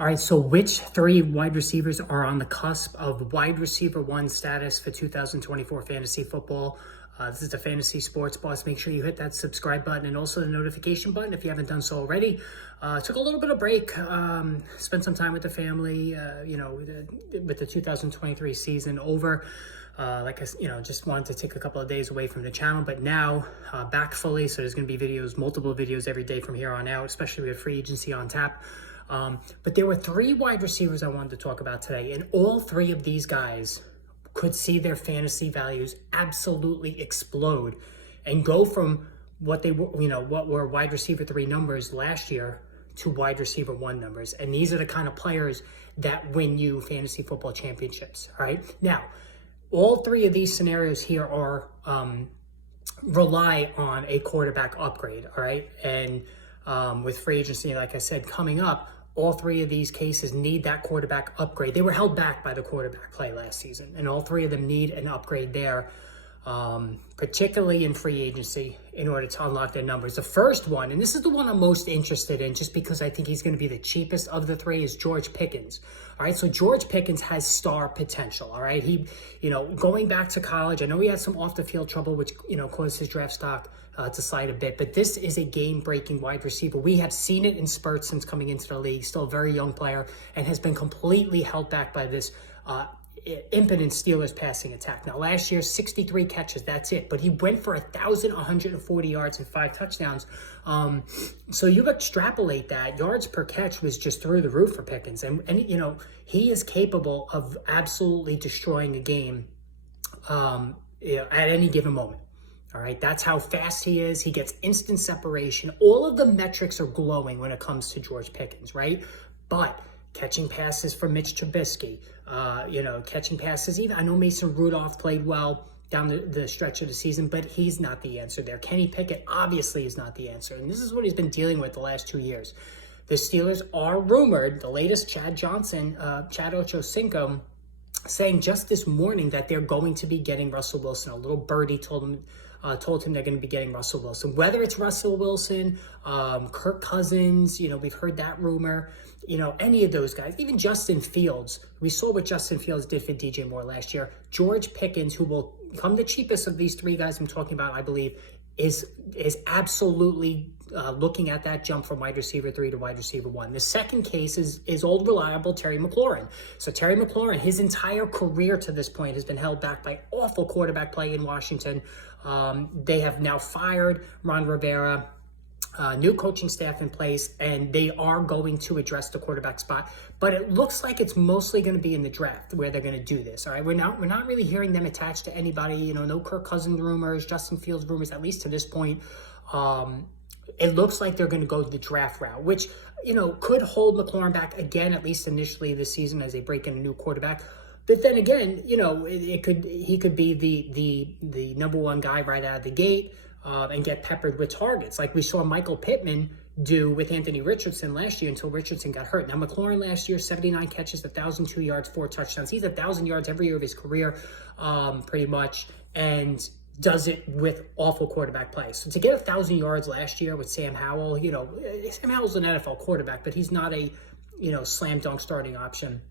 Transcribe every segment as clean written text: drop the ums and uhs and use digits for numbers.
All right, so which three wide receivers are on the cusp of wide receiver one status for 2024 fantasy football? This is the Fantasy Sports Boss. Make sure you hit that subscribe button and also the notification button if you haven't done so already. Took a little bit of break, spent some time with the family, with the 2023 season over. Just wanted to take a couple of days away from the channel, but now back fully. So there's going to be videos, multiple videos every day from here on out, especially with free agency on tap. But there were three wide receivers I wanted to talk about today, and all three of these guys could see their fantasy values absolutely explode and go from what they were, what were wide receiver three numbers last year to wide receiver one numbers. And these are the kind of players that win you fantasy football championships. All right. Now, all three of these scenarios here are rely on a quarterback upgrade. All right. And with free agency, like I said, coming up, all three of these cases need that quarterback upgrade. They were held back by the quarterback play last season, and all three of them need an upgrade there, particularly in free agency, in order to unlock their numbers. The first one, and this is the one I'm most interested in just because I think he's going to be the cheapest of the three, is George Pickens. All right, so George Pickens has star potential. All right, he, going back to college, I know he had some off the field trouble, which, caused his draft stock to slide a bit, but this is a game-breaking wide receiver. We have seen it in spurts since coming into the league. Still a very young player and has been completely held back by this impotent Steelers passing attack. Now, last year, 63 catches, that's it. But he went for 1,140 yards and 5 touchdowns. So you extrapolate that, yards per catch was just through the roof for Pickens. And he is capable of absolutely destroying a game at any given moment. All right, that's how fast he is. He gets instant separation. All of the metrics are glowing when it comes to George Pickens, right? But catching passes from Mitch Trubisky, catching passes. Even I know Mason Rudolph played well down the stretch of the season, but he's not the answer there. Kenny Pickett obviously is not the answer, and this is what he's been dealing with the last 2 years. The Steelers are rumored, the latest Chad Ochocinco, saying just this morning that they're going to be getting Russell Wilson. A little birdie told him they're going to be getting Russell Wilson. Whether it's Russell Wilson, Kirk Cousins, we've heard that rumor, any of those guys, even Justin Fields. We saw what Justin Fields did for DJ Moore last year. George Pickens, who will come the cheapest of these three guys I'm talking about, I believe, is absolutely looking at that jump from wide receiver 3 to wide receiver 1. The second case is old reliable Terry McLaurin. So Terry McLaurin, his entire career to this point has been held back by awful quarterback play in Washington. They have now fired Ron Rivera, new coaching staff in place, and they are going to address the quarterback spot. But it looks like it's mostly going to be in the draft where they're going to do this. All right, we're not really hearing them attached to anybody. No Kirk Cousins rumors, Justin Fields rumors, at least to this point. It looks like they're going to go the draft route, which could hold McLaurin back again, at least initially this season, as they break in a new quarterback. But then again, he could be the number one guy right out of the gate and get peppered with targets, like we saw Michael Pittman do with Anthony Richardson last year until Richardson got hurt. Now, McLaurin last year, 79 catches, 1,002 yards, 4 touchdowns. He's 1,000 yards every year of his career, pretty much, and does it with awful quarterback play. So to get 1,000 yards last year with Sam Howell, Sam Howell's an NFL quarterback, but he's not a, slam dunk starting option.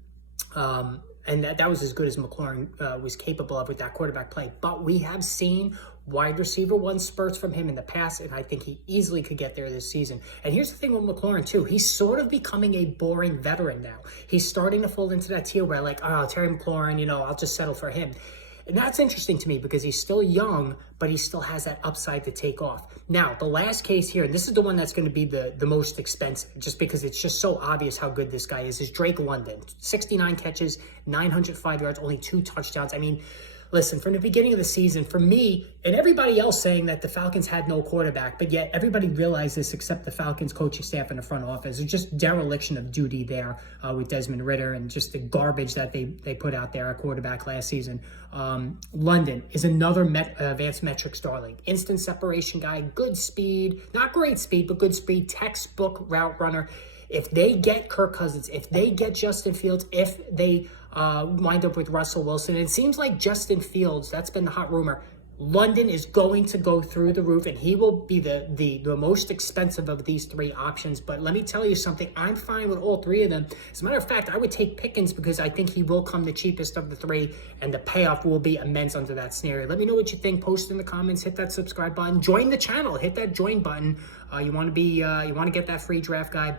And that was as good as McLaurin was capable of with that quarterback play. But we have seen wide receiver 1 spurts from him in the past, and I think he easily could get there this season. And here's the thing with McLaurin, too. He's sort of becoming a boring veteran now. He's starting to fall into that tier where, Terry McLaurin, I'll just settle for him. And that's interesting to me because he's still young, but he still has that upside to take off. Now, the last case here, and this is the one that's going to be the most expensive, just because it's just so obvious how good this guy is Drake London. 69 catches, 905 yards, only 2 touchdowns. I mean, listen, from the beginning of the season, for me and everybody else saying that the Falcons had no quarterback, but yet everybody realized this except the Falcons coaching staff and the front office. It's just dereliction of duty there with Desmond Ridder and just the garbage that they put out there at quarterback last season. London is another advanced metrics darling. Instant separation guy, good speed, not great speed, but good speed, textbook route runner. If they get Kirk Cousins, if they get Justin Fields, if they wind up with Russell Wilson, it seems like Justin Fields, that's been the hot rumor, London is going to go through the roof, and he will be the most expensive of these three options. But let me tell you something, I'm fine with all three of them. As a matter of fact, I would take Pickens because I think he will come the cheapest of the three, and the payoff will be immense under that scenario. Let me know what you think. Post in the comments, hit that subscribe button, join the channel, hit that join button. You want to get that free draft guide.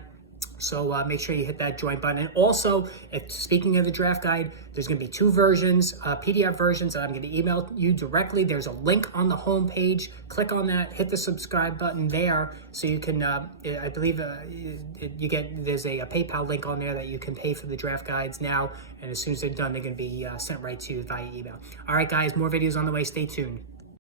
So make sure you hit that join button. And also, speaking of the draft guide, there's going to be two versions, PDF versions that I'm going to email you directly. There's a link on the home page. Click on that, hit the subscribe button there, so you can, I believe there's a PayPal link on there that you can pay for the draft guides now. And as soon as they're done, they're going to be sent right to you via email. All right, guys, more videos on the way. Stay tuned.